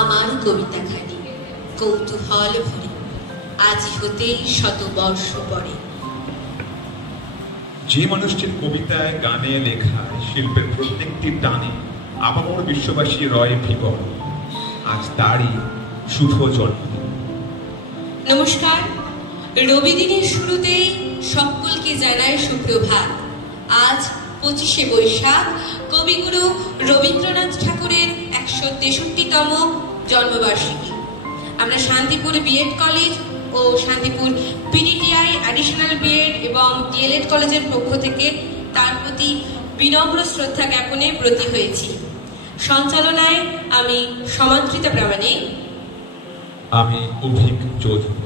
আমার কবিতাখানি কৌতূহল ভরে আজি হতে শতবর্ষ পরে। যে মানুষটির কবিতায়, গানে, লেখায়, শিল্পের প্রত্যেকটি টানে আপামর বিশ্ববাসী রয় ভিবর, আজ তারই শুভ জন্মদিন। নমস্কার। রবি দিনের শুরুতেই সকলকে জানায় সুপ্রভাত। আজ 25শে বৈশাখ, কবিগুরু রবীন্দ্রনাথ ঠাকুরের 163তম জন্মবার্ষিকী। আমরা শান্তিপুর বিএড কলেজ ও শান্তিপুর পিডিটিআই অ্যাডিশনাল বিএড এবং ডিএলএড কলেজের পক্ষ থেকে তার প্রতি বিনম্র শ্রদ্ধা জ্ঞাপনে ব্রতী হয়েছি। সঞ্চালনায় আমি সমাদৃতা প্রামাণিক, আমি অভিক চৌধুরী।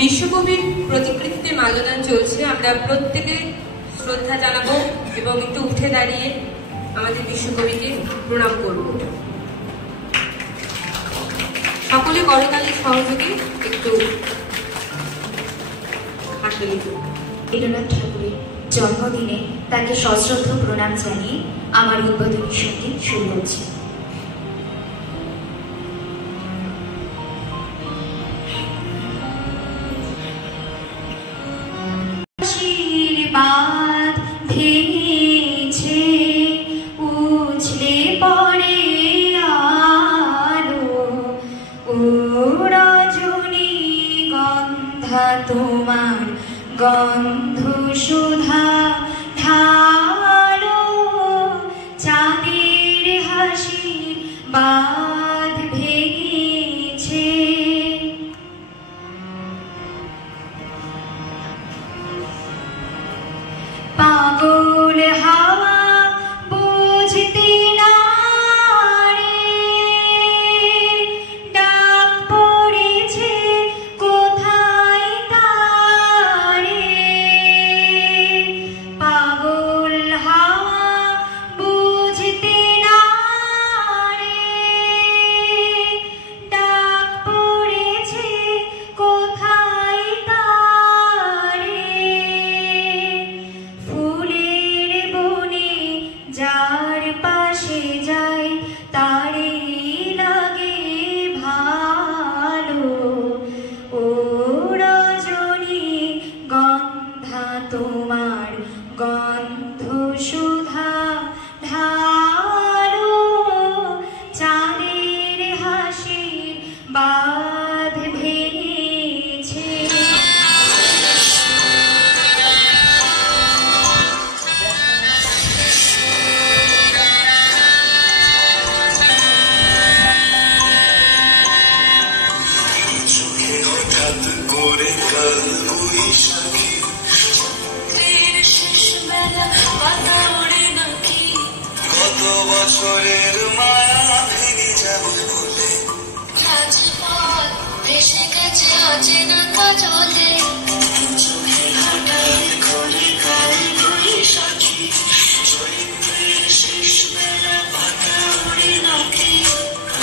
বিশ্বকবির প্রতিকৃতিতে মাল্যদান চলছে। আমরা প্রত্যেকে শ্রদ্ধা জানাবো এবং একটু উঠে দাঁড়িয়ে আমাদের বিশ্বকবিকে প্রণাম করব। সকলে করতালির সহযোগে একটু হাততালি। রবীন্দ্রনাথ ঠাকুরের জন্মদিনে তাকে সশ্রদ্ধ প্রণাম জানিয়ে আমার উদ্বোধনী সঙ্গীত শুরু হচ্ছে। আশীর্বাদ ভেঙেছে উছলে পড়ে আলো, ও রজনী গন্ধা তোমার গন্ধ সুধা ঢালো, চাঁদের হাসির বাঁধ ভেঙেছে। পাগল হাওয়া বুঝতে না রে, ডাক পড়েছে কোথায় তারে। পাগল হাওয়া বুঝতে না রে, ডাক পড়েছে কোথায় তারে। ফুলের বনে যার পাশে যায় তারে লাগে ভালো, ও রজনী গন্ধা তোমার গন্ধ সুধা ঢালো, চাঁদের হাসির বাঁধ ভেঙেছে। কত বছরের মায়া ভেঙে যাবে বলে, রাজপথ ভেসে গেছে অচেনা কাজলে, চোখে হঠাৎ করে কাল বৈশাখী, চৈত্রের শেষ বেলা পাতা ওড়ে নাকি।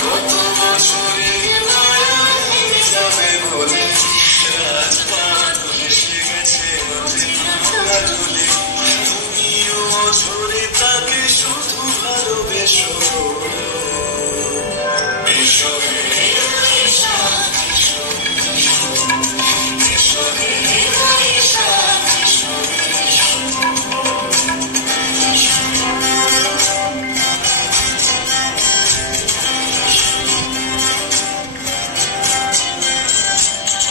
কত বছরের মায়া ভেঙে যাবে বলে, রাজপথ ভেসে গেছে অচেনা কাজলে, তুমিও ঝরে তাকে শুধু ভালোবেসো। এসো হে বৈশাখ, এসো, এসো হে বৈশাখ, এসো,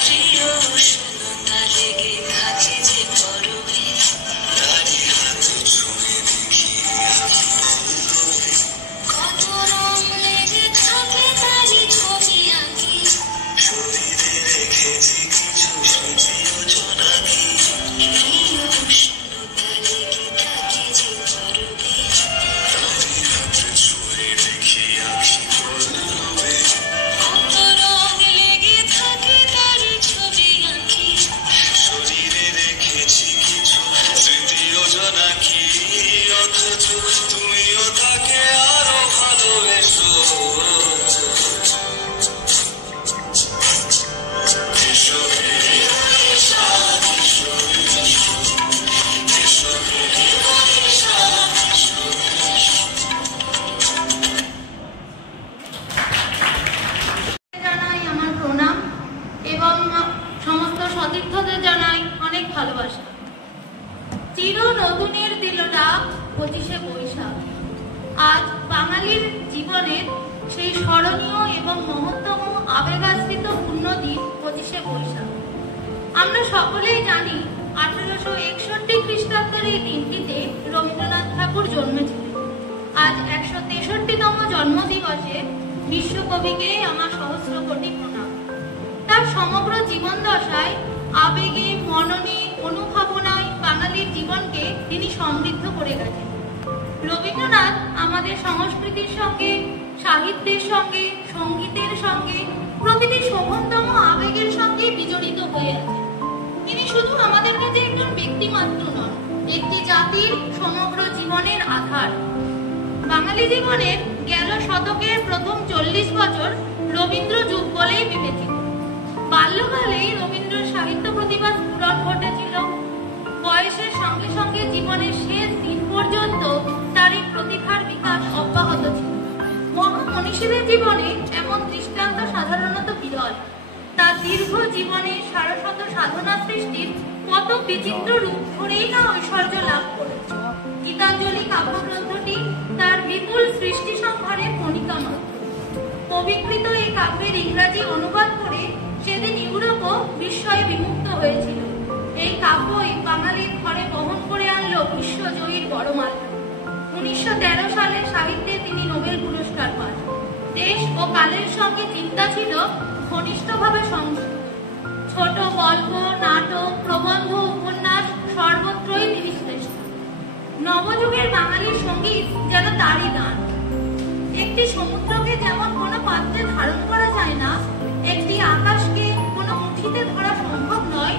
প্রিয় উষ্ণতা লেগে থাকে যে গরমে, তারি হাত ছুঁয়ে দেখি কত রং লেগে থাকে তারি 25শে বৈশাখ। আজ বাঙালির জীবনের সেই স্মরণীয় এবং মহত্তম আবেগাশ্রিত পুণ্যদিন 25শে বৈশাখ। আমরা সকলেই জানি 1861 খ্রিস্টাব্দের এই দিনটিতে রবীন্দ্রনাথ ঠাকুর জন্মেছিলেন। আজ 163তম জন্মদিবসে বিশ্বকবিকে আমার সহস্র কোটি প্রণাম। তার সমগ্র জীবন দশায় আবেগে, মননে, অনুভাবনায় বাঙালির জীবনকে তিনি সমৃদ্ধ করে গেছেন। রবীন্দ্রনাথ আমাদের সংস্কৃতির সঙ্গে, সাহিত্যের সঙ্গে, সঙ্গীতের সঙ্গে, প্রকৃতির শোভনতম আবেগের সঙ্গে বিজড়িত হয়ে আছেন। তিনি শুধু আমাদের কাছে একজন ব্যক্তিমাত্র নন, একটি জাতির সমগ্র জীবনের আধার। বাঙালি জীবনের গেল শতকের প্রথম 40 বছর রবীন্দ্র যুগ বলেই বিবেচিত। বাল্যকালেই রবীন্দ্র সাহিত্য প্রতিভা স্ফুরণ ঘটেছিল। বয়সের সঙ্গে সঙ্গে জীবনের শেষ দিন পর্যন্ত তার এই প্রতিভার বিকাশ অব্যাহত ছিল। মহামনীষীদের জীবনে এমন দৃষ্টান্ত সাধারণত বিরল। তার দীর্ঘ জীবনে সারশত সাধনা সৃষ্টির কত বিচিত্র রূপ ধরেই না ঐশ্বর্য লাভ করেছে। গীতাঞ্জলি কাব্যগ্রন্থটি তার বিপুল সৃষ্টি সংহারে কণিকা মাত্র। পবিকৃত এই কাব্যের ইংরাজি অনুবাদ করে সেদিন ইউরোপও বিস্ময়ে বিমুক্ত হয়েছিল। এই কাব্যই বাঙালির ঘরে বহন করে আনলো বিশ্বজয়ীর বড়মাল্য। 1913 সালে সাহিত্যে তিনি নোবেল পুরস্কার পান। দেশ ও কালের সঙ্গে চিন্তা ছিল ঘনিষ্ঠভাবে সংযুক্ত। ছোট গল্প, নাটক, প্রবন্ধ, উপন্যাস সর্বত্রই তিনি শ্রেষ্ঠ। নবযুগের বাঙালির সঙ্গীত যেন তারই দান। একটি সমুদ্রকে যেমন কোনো পাত্রে ধারণ করা যায় না, একটি আকাশকে কোনো মুঠিতে ধরা সম্ভব নয়,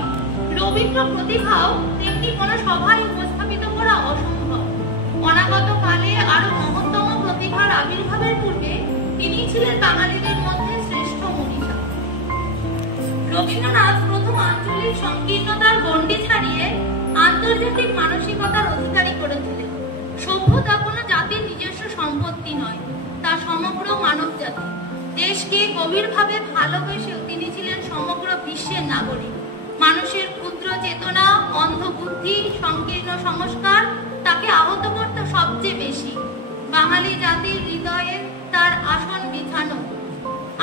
রবীন্দ্র প্রতিভাও তেমনি কোনো সভায় উপস্থাপিত করা অসম্ভব। অনাগত কালে আরো মহত্তম প্রতিভার আবির্ভাবের পূর্বে তিনি ছিলেন বাঙালিদের মধ্যে শ্রেষ্ঠ মনীষা। রবীন্দ্রনাথ প্রথম আঞ্চলিক সংকীর্ণতার গণ্ডি ছাড়িয়ে আন্তর্জাতিক মানসিকতার অধিকারী করেছিলেন। সভ্যতা কোনো জাতির নিজস্ব সম্পত্তি নয়, তা সমগ্র মানব জাতি। দেশকে গভীরভাবে ভালোবেসেও তিনি ছিলেন সমগ্র বিশ্বের নাগরিক। মানুষের ক্ষুদ্র চেতনা, অন্ধ বুদ্ধি, সংকীর্ণ সংস্কার তাকে আহত করত সবচেয়ে বেশি। বাঙালি জাতির হৃদয়ে তার আসন বিছানো।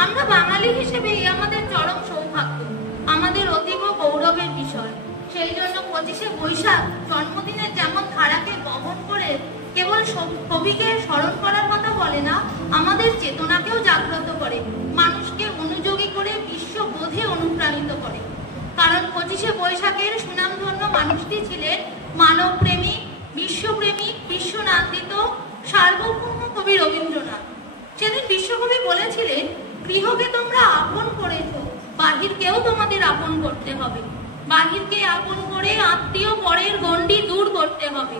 আমরা বাঙালি হিসেবে আমাদের চরম সৌভাগ্য, আমাদের অতীব গৌরবের বিষয়। সেই জন্য 25শে বৈশাখ জন্মদিনের যেমন ধারাকে বহন করে কেবল কবিকে স্মরণ করার কথা বলে না, আমাদের চেতনাকেও জাগ্রত করে, মানুষকে অনুযোগী করে, বিশ্ববোধে অনুপ্রাণিত করে। কারণ 25শে বৈশাখের সুনামধন্য মানুষটি ছিলেন মানবপ্রেমী, বিশ্বপ্রেমী, বিশ্বনান্দিত সার্বভৌম কবি রবীন্দ্রনাথ। সেদিন বিশ্বকবি বলেছিলেন, গৃহকে তোমরা আপন করেছ, বাহিরকেও তোমাদের আপন করতে হবে। বাহিরকে আপন করে আত্মীয় পরের গণ্ডি দূর করতে হবে।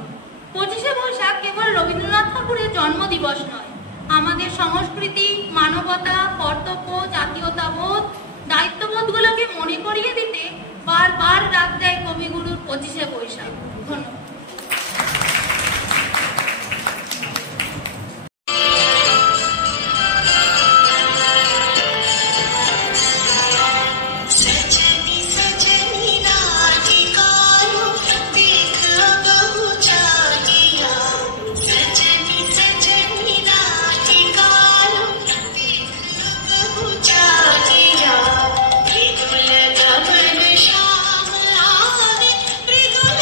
25শে বৈশাখ কেবল রবীন্দ্রনাথ ঠাকুরের জন্মদিবস নয়, আমাদের সংস্কৃতি, মানবতা, কর্তব্য, জাতীয়তাবোধ, দায়িত্ববোধগুলোকে মনে করিয়ে দিতে বারবার ডাক দেয় কবিগুরুর 25শে বৈশাখ। ধন্যবাদ। Mridula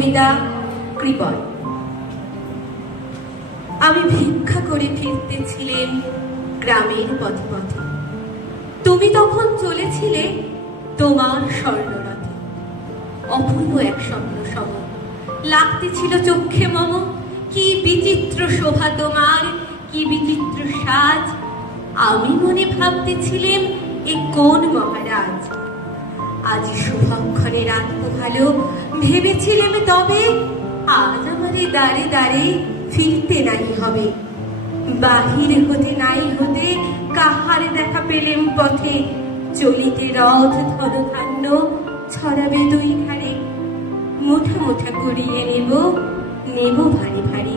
কবিতা কৃপণ। আমি ভিক্ষা করে ফিরতেছিলেন গ্রামের পথে পথে, তুমি তখন চলেছিলে তোমার স্বর্ণরথে। অপূর্ব এক স্বপ্ন সম লাগতেছিল চক্ষে মম, কি বিচিত্র শোভা তোমার, কি বিচিত্র সাজ। আমি মনে ভাবতেছিলেন এ কোন মহারাজ। আজ শুভক্ষণে রাত ভালো ভেবেছিলেন, তবে আজ আমারে দাঁড়ে দাঁড়ে ফিরতে নাই হবে। বাহির হতে নাই হতে কাহার দেখা পেলেম পথে, চলিতে রথ ধনধান্য ছড়াবে দুই ধারে। মুঠা মুঠা করিয়ে নেব নেব ভারী ভারী।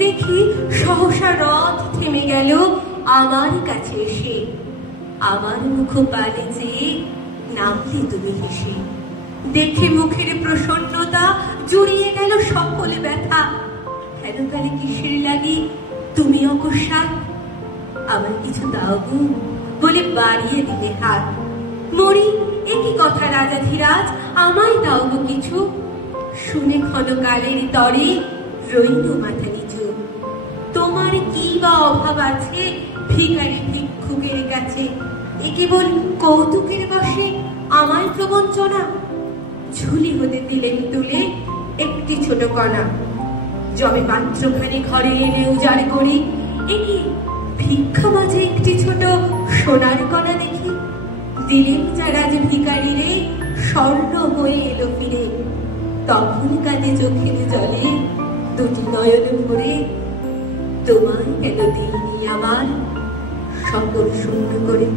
দেখি সহসা রথ থেমে গেল আমার কাছে এসে, আমার মুখ পানে চেয়ে নামলে তুমি হেসে। দেখে মুখের প্রসন্নতা জুড়িয়ে গেল সকল ব্যথা। হেন কালে কিসের লাগি তুমি অকস্মাৎ, আমার কিছু দাও গো বলে বাড়িয়ে দিলে হাত। মরি একই কথা রাজাধিরাজ, আমায় দাও গো কিছু। শুনে ক্ষণকালের তরে রইল মাথা নিচু। তোমার কি বা অভাব আছে ভিখারি ভিক্ষুকের কাছে, এ কেবল কৌতুকের বসে আমায় প্রবঞ্চনা। ঝুলি হতে দিলেন তুলে একটি ছোট কণা, যবে পাত্রখানি ঘরে এনে উজাড় করি, এ কি ভিক্ষা মাঝে একটি ছোট সোনার কণা দেখি। দিলেন যারা যে ভিখারি রে, স্বর্ণ হয়ে এলো ফিরে। তখন কাঁদে চোখের জলে দুটি নয়ন ভরে, তোমায় কেন দিইনি আমার সকল শূন্য করে।